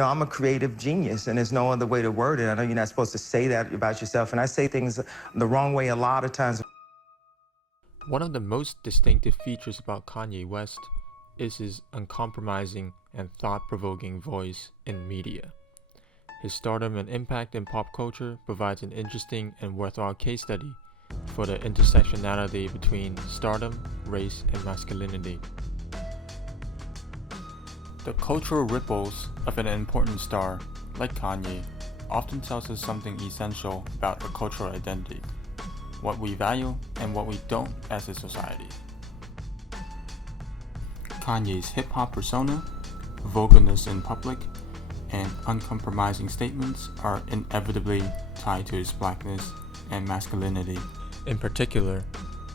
I'm a creative genius, and there's no other way to word it. I know you're not supposed to say that about yourself, and I say things the wrong way a lot of times. One of the most distinctive features about Kanye West is his uncompromising and thought-provoking voice in media. His stardom and impact in pop culture provides an interesting and worthwhile case study for the intersectionality between stardom, race, and masculinity. The cultural ripples of an important star, like Kanye, often tells us something essential about our cultural identity, what we value and what we don't as a society. Kanye's hip-hop persona, vocalness in public, and uncompromising statements are inevitably tied to his blackness and masculinity. In particular,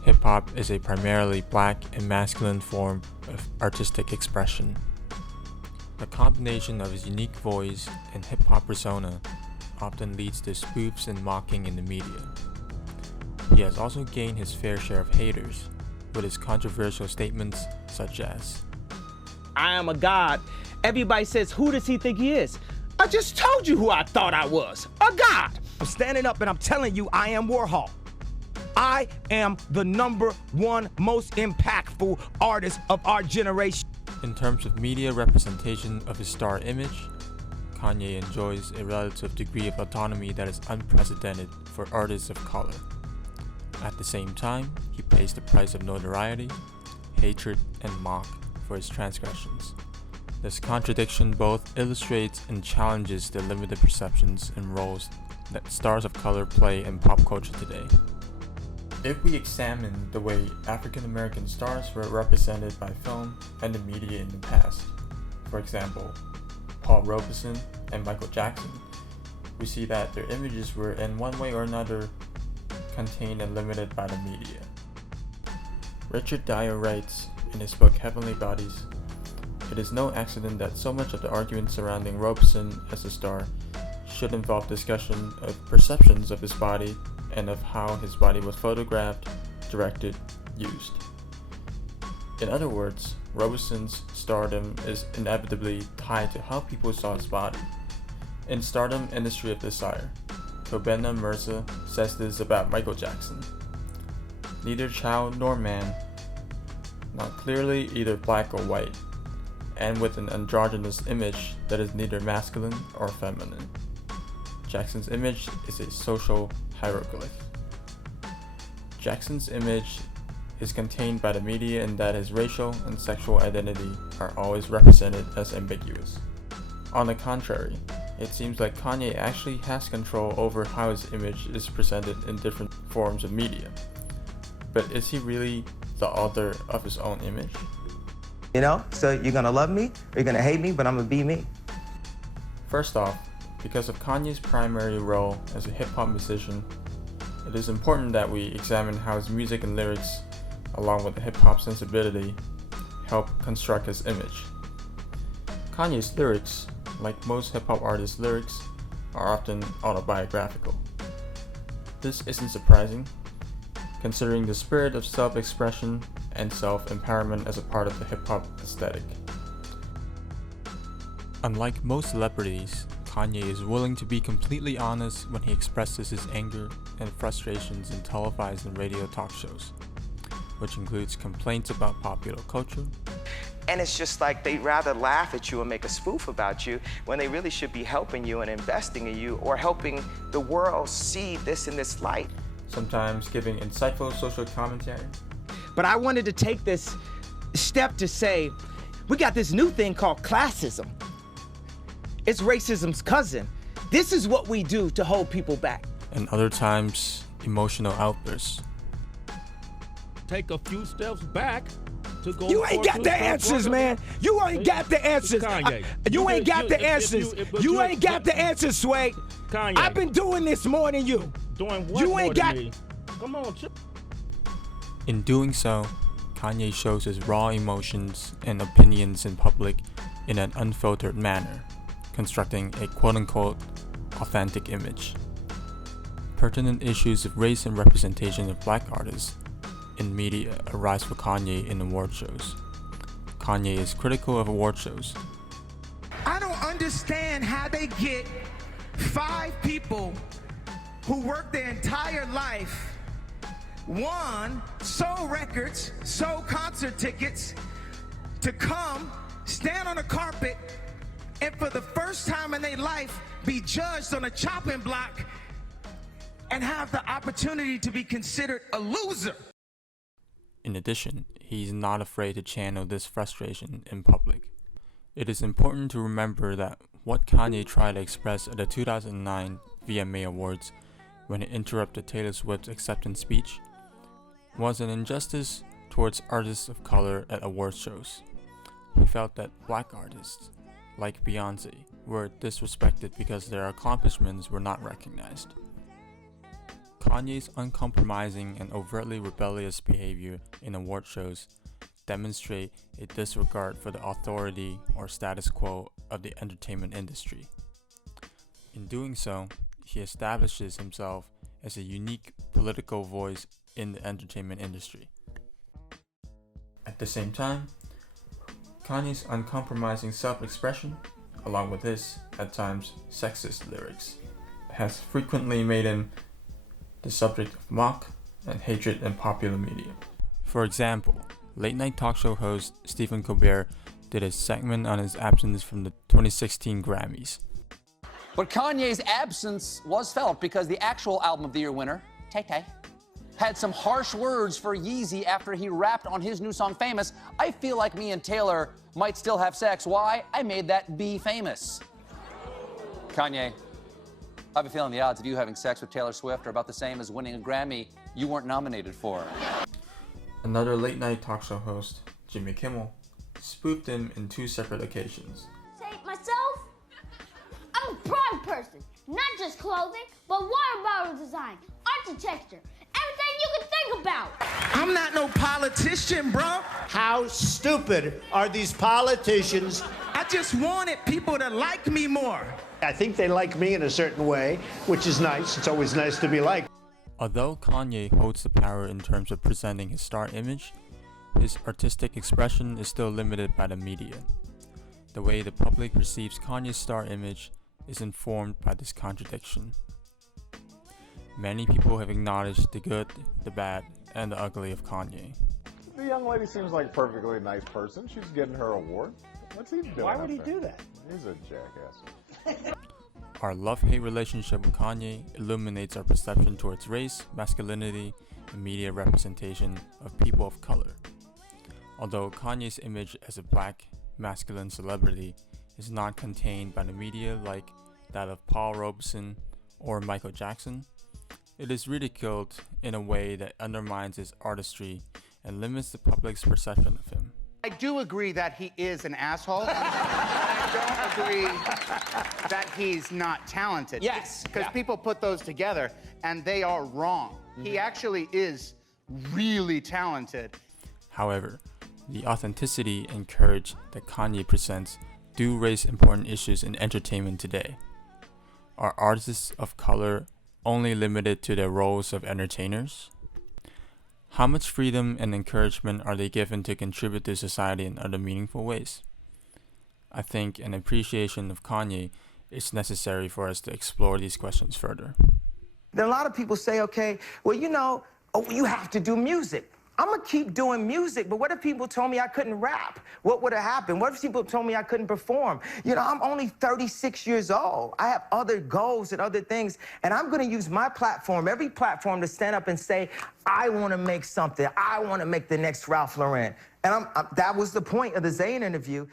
hip-hop is a primarily black and masculine form of artistic expression. The combination of his unique voice and hip-hop persona often leads to spoofs and mocking in the media. He has also gained his fair share of haters, with his controversial statements such as, "I am a god." Everybody says, "Who does he think he is?" I just told you who I thought I was, a god. I'm standing up and I'm telling you I am Warhol. I am the #1 most impactful artist of our generation. In terms of media representation of his star image, Kanye enjoys a relative degree of autonomy that is unprecedented for artists of color. At the same time, he pays the price of notoriety, hatred, and mock for his transgressions. This contradiction both illustrates and challenges the limited perceptions and roles that stars of color play in pop culture today. If we examine the way African American stars were represented by film and the media in the past, for example, Paul Robeson and Michael Jackson, we see that their images were in one way or another contained and limited by the media. Richard Dyer writes in his book Heavenly Bodies, "It is no accident that so much of the argument surrounding Robeson as a star should involve discussion of perceptions of his body and of how his body was photographed, directed, used." In other words, Robeson's stardom is inevitably tied to how people saw his body. In Stardom Industry of Desire, Kobena Mirza says this about Michael Jackson: "Neither child nor man, not clearly either black or white, and with an androgynous image that is neither masculine or feminine. Jackson's image is a social hieroglyph." Jackson's image is contained by the media in that his racial and sexual identity are always represented as ambiguous. On the contrary, it seems like Kanye actually has control over how his image is presented in different forms of media. But is he really the author of his own image? So you're gonna love me, or you're gonna hate me, but I'm gonna be me. First off, because of Kanye's primary role as a hip-hop musician, it is important that we examine how his music and lyrics, along with the hip-hop sensibility, help construct his image. Kanye's lyrics, like most hip-hop artists' lyrics, are often autobiographical. This isn't surprising, considering the spirit of self-expression and self-empowerment as a part of the hip-hop aesthetic. Unlike most celebrities, Kanye is willing to be completely honest when he expresses his anger and frustrations in televised and radio talk shows, which includes complaints about popular culture. And it's just like they'd rather laugh at you and make a spoof about you when they really should be helping you and investing in you, or helping the world see this in this light. Sometimes giving insightful social commentary. But I wanted to take this step to say, we got this new thing called classism. It's racism's cousin. This is what we do to hold people back. And other times, emotional outbursts. Take a few steps back to go. You ain't got the answers, man. You ain't got the answers. Kanye. You ain't got the answers. You ain't got the answers, Sway. Kanye. I've been doing this more than you. Doing what? You more ain't than got. me? Come on, Chip. In doing so, Kanye shows his raw emotions and opinions in public in an unfiltered manner, constructing a quote-unquote authentic image. Pertinent issues of race and representation of black artists in media arise for Kanye in award shows. Kanye is critical of award shows. I don't understand how they get 5 people who work their entire life, one, sold records, sold concert tickets, to come, stand on a carpet, and for the first time in their life, be judged on a chopping block and have the opportunity to be considered a loser. In addition, he's not afraid to channel this frustration in public. It is important to remember that what Kanye tried to express at the 2009 VMA Awards when he interrupted Taylor Swift's acceptance speech was an injustice towards artists of color at award shows. He felt that black artists, like Beyonce, were disrespected because their accomplishments were not recognized. Kanye's uncompromising and overtly rebellious behavior in award shows demonstrate a disregard for the authority or status quo of the entertainment industry. In doing so, he establishes himself as a unique political voice in the entertainment industry. At the same time, Kanye's uncompromising self-expression, along with his, at times, sexist lyrics, has frequently made him the subject of mock and hatred in popular media. For example, late-night talk show host Stephen Colbert did a segment on his absence from the 2016 Grammys. But Kanye's absence was felt because the actual Album of the Year winner, Tay-Tay, had some harsh words for Yeezy after he rapped on his new song, Famous. I feel like me and Taylor might still have sex. Why? I made that be famous. Kanye, I have a feeling the odds of you having sex with Taylor Swift are about the same as winning a Grammy you weren't nominated for. Another late-night talk show host, Jimmy Kimmel, spoofed him in 2 separate occasions. Say myself, I'm a prime person. Not just clothing, but water bottle design, architecture, everything you can think about. I'm not no politician, bro. How stupid are these politicians? I just wanted people to like me more. I think they like me in a certain way, which is nice. It's always nice to be liked. Although Kanye holds the power in terms of presenting his star image, his artistic expression is still limited by the media. The way the public perceives Kanye's star image is informed by this contradiction. Many people have acknowledged the good, the bad, and the ugly of Kanye. The young lady seems like a perfectly nice person. She's getting her award. What's he doing? Why would he do that? He's a jackass. Our love-hate relationship with Kanye illuminates our perception towards race, masculinity, and media representation of people of color. Although Kanye's image as a black, masculine celebrity is not contained by the media like that of Paul Robeson or Michael Jackson, it is ridiculed in a way that undermines his artistry and limits the public's perception of him. I do agree that he is an asshole. I don't agree that he's not talented. Yes. Because people put those together and they are wrong. He actually is really talented. However, the authenticity and courage that Kanye presents do raise important issues in entertainment today. Are artists of color only limited to their roles of entertainers? How much freedom and encouragement are they given to contribute to society in other meaningful ways? I think an appreciation of Kanye is necessary for us to explore these questions further. Then a lot of people say, okay, well, you have to do music. I'm gonna keep doing music, but what if people told me I couldn't rap? What would have happened? What if people told me I couldn't perform? I'm only 36 years old. I have other goals and other things, and I'm gonna use my platform, every platform, to stand up and say, I wanna make something. I wanna make the next Ralph Lauren. And that was the point of the Zayn interview.